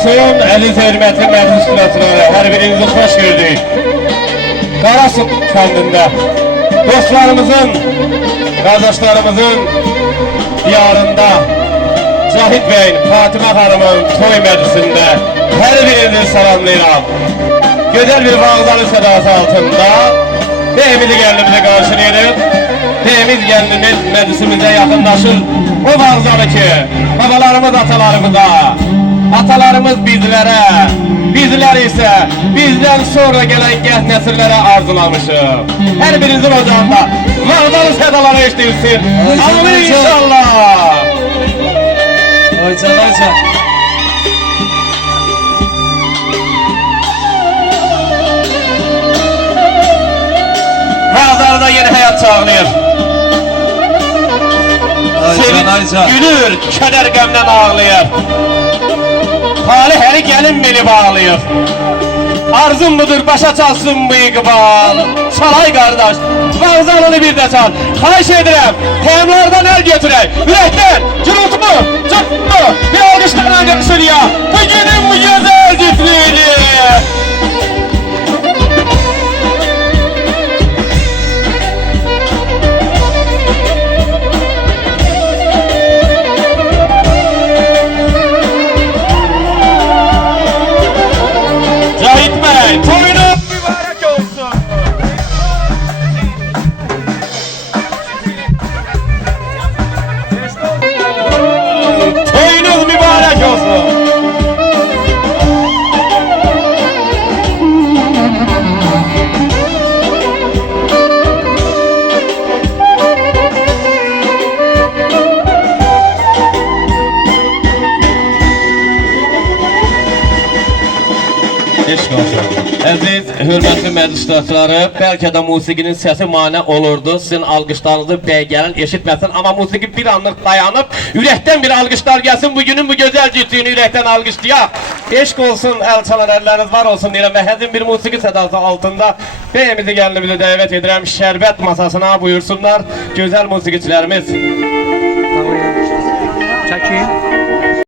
olsun, əziz hörmətli məclis qonaqları, hər birinizi xoş gördük. Qarasut kəndində dostlarımızın, qardaşlarımızın diyarında Cahit Bey'in, Fatıma Hanım'ın toy məclisində hər birinizi salamlayıram. Gözəl bir vağzalı sədası altında beyimizi gəlinimizi qarşılayırıq. Beyimiz gəlinimiz məclisimizə yaxınlaşır. O vağzalı ki, babalarımız atalarımıza, atalarımız bizlərə, bizlər isə bizdən sonra gələn gəz nəsillərə arzulamışıq. Hər birinizin ocağında vağzalı sədaları eşdiyilsin. Amin inşallah. Ayça, Ayça. Vağzalıda yeni həyat çağlayır. Sevinç gülür, kədər qəmdən ağlayır. Talih əli gəlin beni bağlayır. Arzum budur, başa çalsın bu iqbal. Çalay qardaş, vağzalını bir də çal. Xahiş edirəm, təyamlardan əl götürək. Ürəkdən, gürültümü, cıqtımı, bir alqışlarla qarşır ya. Bu günün bu gözəl cütlüğünü. Cahit Bey, toyunuz mübarek olsun. Toyunuz mübarek olsun. Eşq olsun. Əziz, hörmətli məclis iştirakçıları, bəlkə də musiqinin səsi mane olurdu. Sizin alqışlarınızı bəy gəlin eşitməsin, amma musiqi bir anlıq dayanıb, ürəkdən bir alqışlar gəlsin. Bugünün bu gözəl cütlüyünü ürəkdən alqışlayaq. Eşq olsun, əl çalan əlləriniz var olsun deyirəm və həzin bir musiqi sədası altında bəyimizi gəlinimizi dəvət edirəm. Şərbət masasına buyursunlar gözəl musiqiçilərimiz. Çəkin.